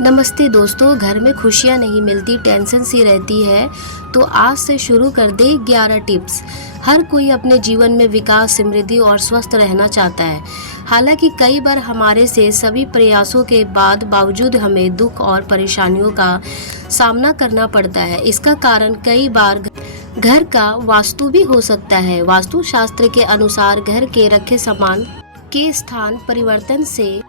नमस्ते दोस्तों, घर में खुशियाँ नहीं मिलती, टेंशन सी रहती है। तो आज से शुरू कर दे 11 टिप्स। हर कोई अपने जीवन में विकास, समृद्धि और स्वस्थ रहना चाहता है। हालांकि कई बार हमारे से सभी प्रयासों के बावजूद हमें दुख और परेशानियों का सामना करना पड़ता है। इसका कारण कई बार घर का वास्तु भी हो सकता है। वास्तु शास्त्र के अनुसार घर के रखे सामान के स्थान परिवर्तन से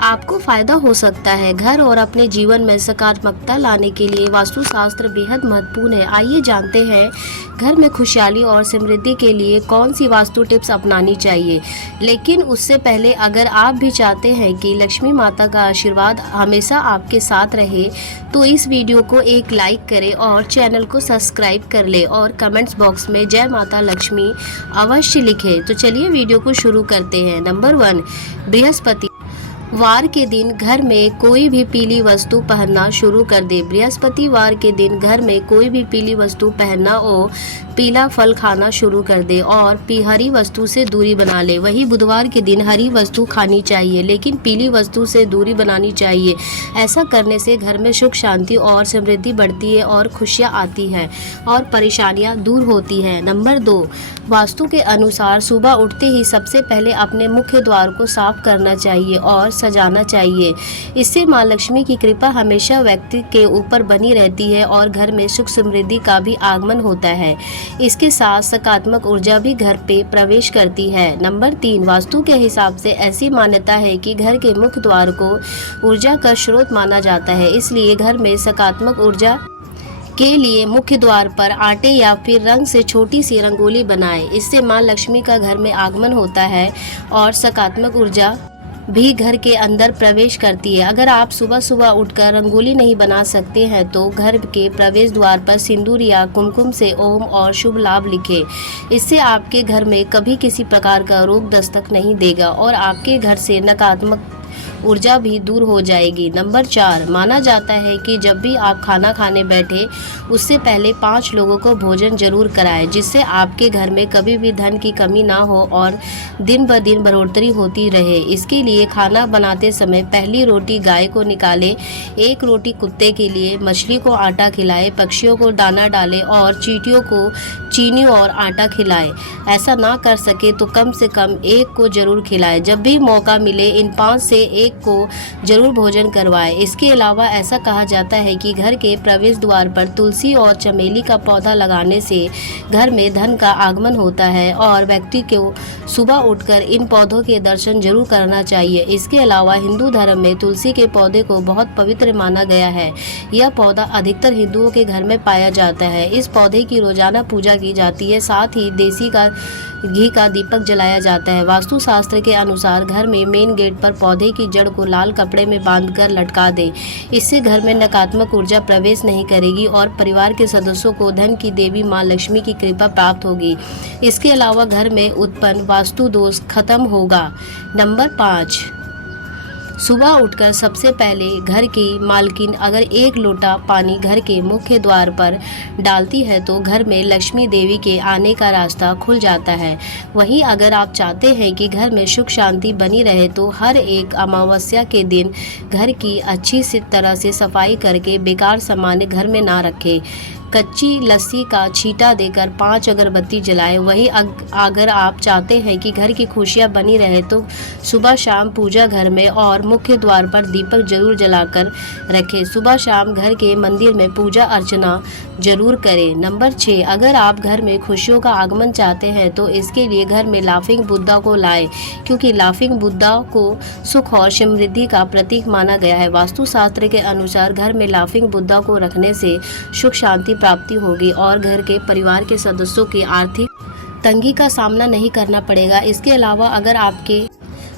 आपको फायदा हो सकता है। घर और अपने जीवन में सकारात्मकता लाने के लिए वास्तुशास्त्र बेहद महत्वपूर्ण है। आइए जानते हैं घर में खुशहाली और समृद्धि के लिए कौन सी वास्तु टिप्स अपनानी चाहिए। लेकिन उससे पहले अगर आप भी चाहते हैं कि लक्ष्मी माता का आशीर्वाद हमेशा आपके साथ रहे तो इस वीडियो को एक लाइक करें और चैनल को सब्सक्राइब कर ले और कमेंट्स बॉक्स में जय माता लक्ष्मी अवश्य लिखें। तो चलिए वीडियो को शुरू करते हैं। नंबर 1, बृहस्पति वार के दिन घर में कोई भी पीली वस्तु पहनना शुरू कर दे। बृहस्पतिवार के दिन घर में कोई भी पीली वस्तु पहनना और पीला फल खाना शुरू कर दे और हरी वस्तु से दूरी बना ले। वही बुधवार के दिन हरी वस्तु खानी चाहिए लेकिन पीली वस्तु से दूरी बनानी चाहिए। ऐसा करने से घर में सुख, शांति और समृद्धि बढ़ती है और खुशियाँ आती हैं और परेशानियाँ दूर होती हैं। नंबर 2, वास्तु के अनुसार सुबह उठते ही सबसे पहले अपने मुख्य द्वार को साफ करना चाहिए और सजाना चाहिए। इससे माँ लक्ष्मी की कृपा हमेशा व्यक्ति के ऊपर बनी रहती है और घर में सुख समृद्धि का भी आगमन होता है। इसके साथ सकारात्मक ऊर्जा भी घर पे प्रवेश करती है। नंबर 3, वास्तु के हिसाब से ऐसी मान्यता है कि घर के मुख्य द्वार को ऊर्जा का स्रोत माना जाता है। इसलिए घर में सकारात्मक ऊर्जा के लिए मुख्य द्वार पर आटे या फिर रंग से छोटी सी रंगोली बनाएं। इससे माँ लक्ष्मी का घर में आगमन होता है और सकारात्मक ऊर्जा भी घर के अंदर प्रवेश करती है। अगर आप सुबह सुबह उठकर रंगोली नहीं बना सकते हैं तो घर के प्रवेश द्वार पर सिंदूर या कुमकुम से ओम और शुभ लाभ लिखें। इससे आपके घर में कभी किसी प्रकार का रोग दस्तक नहीं देगा और आपके घर से नकारात्मक ऊर्जा भी दूर हो जाएगी। नंबर 4, माना जाता है कि जब भी आप खाना खाने बैठे उससे पहले 5 लोगों को भोजन जरूर कराएं, जिससे आपके घर में कभी भी धन की कमी ना हो और दिन ब दिन बढ़ोतरी होती रहे। इसके लिए खाना बनाते समय पहली रोटी गाय को निकालें, 1 रोटी कुत्ते के लिए, मछली को आटा खिलाएं, पक्षियों को दाना डालें और चींटियों को चीनी और आटा खिलाएं। ऐसा ना कर सके तो कम से कम 1 को जरूर खिलाएं। जब भी मौका मिले इन 5 से 1 को जरूर भोजन करवाएं। इसके अलावा ऐसा कहा जाता है कि घर के प्रवेश द्वार पर तुलसी और चमेली का पौधा लगाने से घर में धन का आगमन होता है और व्यक्ति को सुबह उठकर इन पौधों के दर्शन जरूर करना चाहिए। इसके अलावा हिंदू धर्म में तुलसी के पौधे को बहुत पवित्र माना गया है। यह पौधा अधिकतर हिंदुओं के घर में पाया जाता है। इस पौधे की रोजाना पूजा की जाती है, साथ ही देसी घी का दीपक जलाया जाता है। वास्तु शास्त्र के अनुसार घर में मेन गेट पर पौधे की जड़ को लाल कपड़े में बांधकर लटका दें। इससे घर में नकारात्मक ऊर्जा प्रवेश नहीं करेगी और परिवार के सदस्यों को धन की देवी मां लक्ष्मी की कृपा प्राप्त होगी। इसके अलावा घर में उत्पन्न वास्तु दोष खत्म होगा। नंबर 5, सुबह उठकर सबसे पहले घर की मालकिन अगर 1 लोटा पानी घर के मुख्य द्वार पर डालती है तो घर में लक्ष्मी देवी के आने का रास्ता खुल जाता है। वहीं अगर आप चाहते हैं कि घर में सुख शांति बनी रहे तो हर एक अमावस्या के दिन घर की अच्छी सी तरह से सफाई करके बेकार सामान घर में ना रखें। कच्ची लस्सी का छींटा देकर 5 अगरबत्ती जलाएं। वहीं अगर आप चाहते हैं कि घर की खुशियां बनी रहे तो सुबह शाम पूजा घर में और मुख्य द्वार पर दीपक जरूर जलाकर रखें। सुबह शाम घर के मंदिर में पूजा अर्चना जरूर करें। नंबर 6, अगर आप घर में खुशियों का आगमन चाहते हैं तो इसके लिए घर में लाफिंग बुद्धा को लाएं, क्योंकि लाफिंग बुद्धा को सुख और समृद्धि का प्रतीक माना गया है। वास्तुशास्त्र के अनुसार घर में लाफिंग बुद्धा को रखने से सुख शांति प्राप्ति होगी और घर के परिवार के सदस्यों की आर्थिक तंगी का सामना नहीं करना पड़ेगा। इसके अलावा अगर आपके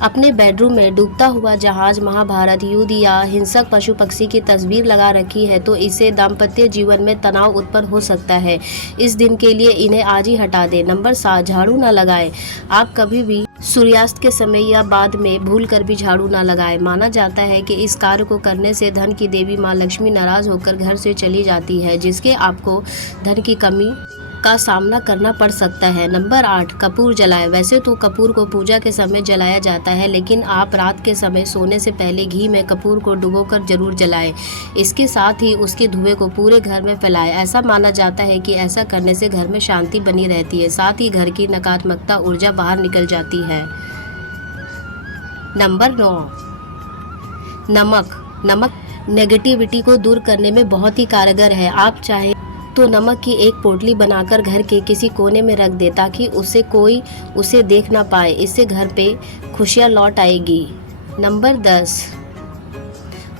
अपने बेडरूम में डूबता हुआ जहाज, महाभारत युद्ध या हिंसक पशु पक्षी की तस्वीर लगा रखी है तो इससे दाम्पत्य जीवन में तनाव उत्पन्न हो सकता है। इस दिन के लिए इन्हें आज ही हटा दें। नंबर 7, झाड़ू न लगाएं। आप कभी भी सूर्यास्त के समय या बाद में भूलकर भी झाड़ू न लगाएं। माना जाता है कि इस कार्य को करने से धन की देवी मां लक्ष्मी नाराज होकर घर से चली जाती है, जिसके आपको धन की कमी का सामना करना पड़ सकता है। नंबर 8, कपूर जलाएं। वैसे तो कपूर को पूजा के समय जलाया जाता है, लेकिन आप रात के समय सोने से पहले घी में कपूर को डुबोकर जरूर जलाएं। इसके साथ ही उसके धुएं को पूरे घर में फैलाएं। ऐसा माना जाता है कि ऐसा करने से घर में शांति बनी रहती है, साथ ही घर की नकारात्मकता ऊर्जा बाहर निकल जाती है। नंबर 9, नमक नेगेटिविटी को दूर करने में बहुत ही कारगर है। आप चाहे तो नमक की एक पोटली बनाकर घर के किसी कोने में रख दे, ताकि कोई उसे देख ना पाए। इससे घर पे खुशियाँ लौट आएगी। नंबर 10,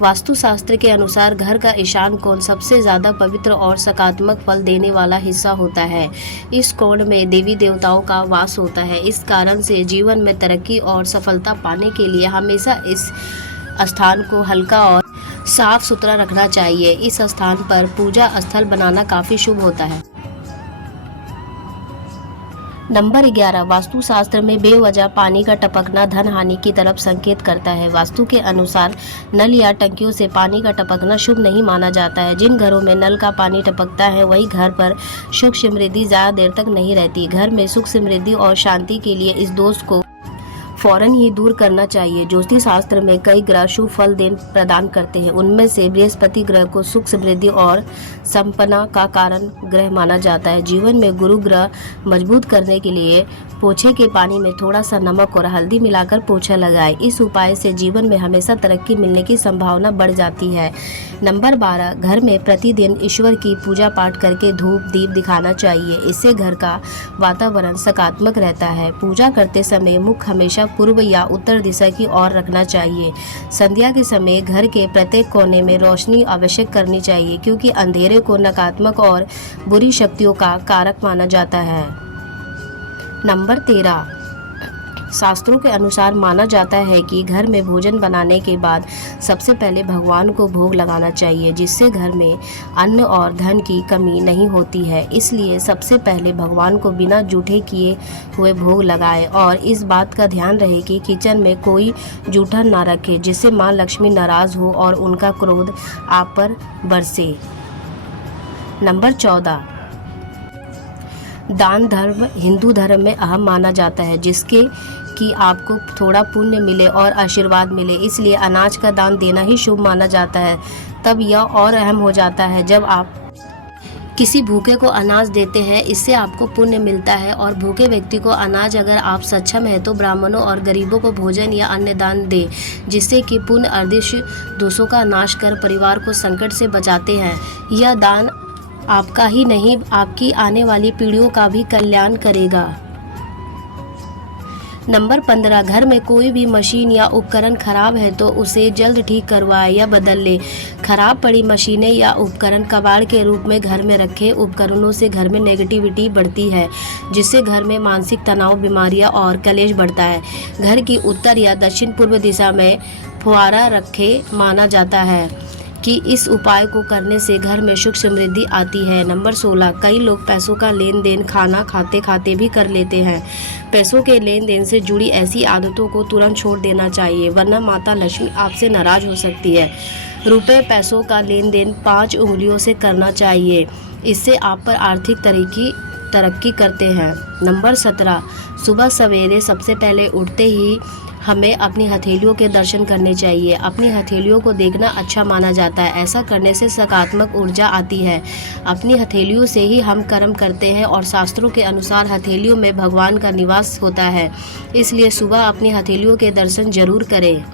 वास्तुशास्त्र के अनुसार घर का ईशान कोण सबसे ज़्यादा पवित्र और सकारात्मक फल देने वाला हिस्सा होता है। इस कोण में देवी देवताओं का वास होता है। इस कारण से जीवन में तरक्की और सफलता पाने के लिए हमेशा इस स्थान को हल्का और साफ सुथरा रखना चाहिए। इस स्थान पर पूजा स्थल बनाना काफ़ी शुभ होता है। नंबर 11, वास्तुशास्त्र में बेवजह पानी का टपकना धन हानि की तरफ संकेत करता है। वास्तु के अनुसार नल या टंकियों से पानी का टपकना शुभ नहीं माना जाता है। जिन घरों में नल का पानी टपकता है वही घर पर सुख समृद्धि ज़्यादा देर तक नहीं रहती। घर में सुख समृद्धि और शांति के लिए इस दोष को फौरन ही दूर करना चाहिए। ज्योतिष शास्त्र में कई ग्रह शुभ फल प्रदान करते हैं। उनमें से बृहस्पति ग्रह को सुख समृद्धि और संपन्नता का कारण ग्रह माना जाता है। जीवन में गुरु ग्रह मजबूत करने के लिए पोछे के पानी में थोड़ा सा नमक और हल्दी मिलाकर पोछा लगाएं। इस उपाय से जीवन में हमेशा तरक्की मिलने की संभावना बढ़ जाती है। नंबर 12, घर में प्रतिदिन ईश्वर की पूजा पाठ करके धूप दीप दिखाना चाहिए। इससे घर का वातावरण सकारात्मक रहता है। पूजा करते समय मुख हमेशा पूर्व या उत्तर दिशा की ओर रखना चाहिए। संध्या के समय घर के प्रत्येक कोने में रोशनी आवश्यक करनी चाहिए, क्योंकि अंधेरे को नकारात्मक और बुरी शक्तियों का कारक माना जाता है। नंबर 13, शास्त्रों के अनुसार माना जाता है कि घर में भोजन बनाने के बाद सबसे पहले भगवान को भोग लगाना चाहिए, जिससे घर में अन्न और धन की कमी नहीं होती है। इसलिए सबसे पहले भगवान को बिना जूठे किए हुए भोग लगाएं और इस बात का ध्यान रहे कि किचन में कोई जूठा ना रखे, जिससे माँ लक्ष्मी नाराज हो और उनका क्रोध आप पर बरसे। नंबर 14, दान धर्म हिंदू धर्म में अहम माना जाता है, जिसके कि आपको थोड़ा पुण्य मिले और आशीर्वाद मिले। इसलिए अनाज का दान देना ही शुभ माना जाता है। तब यह और अहम हो जाता है जब आप किसी भूखे को अनाज देते हैं। इससे आपको पुण्य मिलता है। और भूखे व्यक्ति को अनाज अगर आप सक्षम है तो ब्राह्मणों और गरीबों को भोजन या अन्य दान दें, जिससे कि पुण्य अदृश्य दोषों का नाश कर परिवार को संकट से बचाते हैं। यह दान आपका ही नहीं, आपकी आने वाली पीढ़ियों का भी कल्याण करेगा। नंबर 15, घर में कोई भी मशीन या उपकरण खराब है तो उसे जल्द ठीक करवाएं या बदल ले। खराब पड़ी मशीनें या उपकरण कबाड़ के रूप में घर में रखें। उपकरणों से घर में नेगेटिविटी बढ़ती है, जिससे घर में मानसिक तनाव, बीमारियां और कलेश बढ़ता है। घर की उत्तर या दक्षिण पूर्व दिशा में फुहारा रखे माना जाता है कि इस उपाय को करने से घर में सुख समृद्धि आती है। नंबर 16, कई लोग पैसों का लेन देन खाना खाते खाते भी कर लेते हैं। पैसों के लेन देन से जुड़ी ऐसी आदतों को तुरंत छोड़ देना चाहिए, वरना माता लक्ष्मी आपसे नाराज हो सकती है। रुपए पैसों का लेन देन 5 उंगलियों से करना चाहिए। इससे आप पर आर्थिक तरक्की करते हैं। नंबर 17, सुबह सवेरे सबसे पहले उठते ही हमें अपनी हथेलियों के दर्शन करने चाहिए। अपनी हथेलियों को देखना अच्छा माना जाता है। ऐसा करने से सकारात्मक ऊर्जा आती है। अपनी हथेलियों से ही हम कर्म करते हैं और शास्त्रों के अनुसार हथेलियों में भगवान का निवास होता है। इसलिए सुबह अपनी हथेलियों के दर्शन जरूर करें।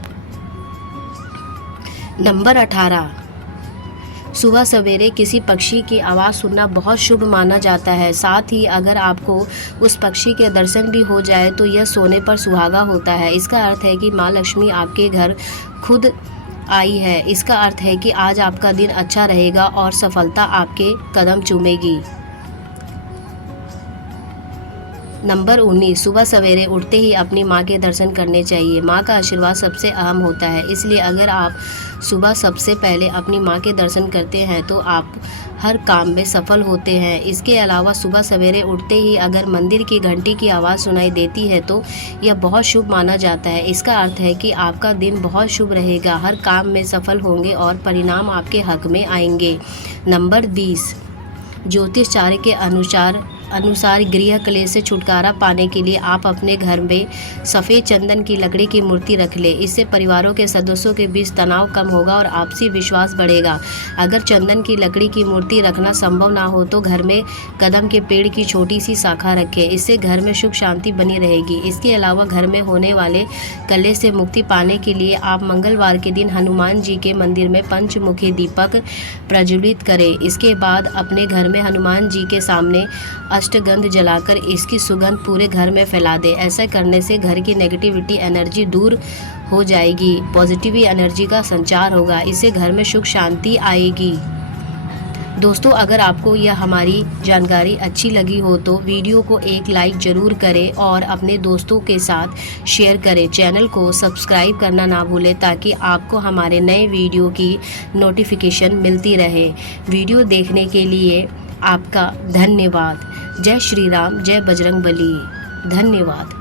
नंबर 18, सुबह सवेरे किसी पक्षी की आवाज़ सुनना बहुत शुभ माना जाता है। साथ ही अगर आपको उस पक्षी के दर्शन भी हो जाए तो यह सोने पर सुहागा होता है। इसका अर्थ है कि माँ लक्ष्मी आपके घर खुद आई है। इसका अर्थ है कि आज आपका दिन अच्छा रहेगा और सफलता आपके कदम चूमेगी। नंबर 19, सुबह सवेरे उठते ही अपनी माँ के दर्शन करने चाहिए। माँ का आशीर्वाद सबसे अहम होता है। इसलिए अगर आप सुबह सबसे पहले अपनी माँ के दर्शन करते हैं तो आप हर काम में सफल होते हैं। इसके अलावा सुबह सवेरे उठते ही अगर मंदिर की घंटी की आवाज़ सुनाई देती है तो यह बहुत शुभ माना जाता है। इसका अर्थ है कि आपका दिन बहुत शुभ रहेगा, हर काम में सफल होंगे और परिणाम आपके हक में आएंगे। नंबर 20, ज्योतिष चार्य के अनुसार अनुसार गृह क्लेश से छुटकारा पाने के लिए आप अपने घर में सफ़ेद चंदन की लकड़ी की मूर्ति रख लें। इससे परिवारों के सदस्यों के बीच तनाव कम होगा और आपसी विश्वास बढ़ेगा। अगर चंदन की लकड़ी की मूर्ति रखना संभव ना हो तो घर में कदम के पेड़ की छोटी सी शाखा रखें। इससे घर में सुख शांति बनी रहेगी। इसके अलावा घर में होने वाले क्लेश से मुक्ति पाने के लिए आप मंगलवार के दिन हनुमान जी के मंदिर में पंचमुखी दीपक प्रज्वलित करें। इसके बाद अपने घर में हनुमान जी के सामने अष्टगंध जलाकर इसकी सुगंध पूरे घर में फैला दें। ऐसा करने से घर की नेगेटिविटी एनर्जी दूर हो जाएगी, पॉजिटिव एनर्जी का संचार होगा। इससे घर में सुख शांति आएगी। दोस्तों, अगर आपको यह हमारी जानकारी अच्छी लगी हो तो वीडियो को एक लाइक ज़रूर करें और अपने दोस्तों के साथ शेयर करें। चैनल को सब्सक्राइब करना ना भूलें ताकि आपको हमारे नए वीडियो की नोटिफिकेशन मिलती रहे। वीडियो देखने के लिए आपका धन्यवाद। जय श्री राम, जय बजरंग बली। धन्यवाद।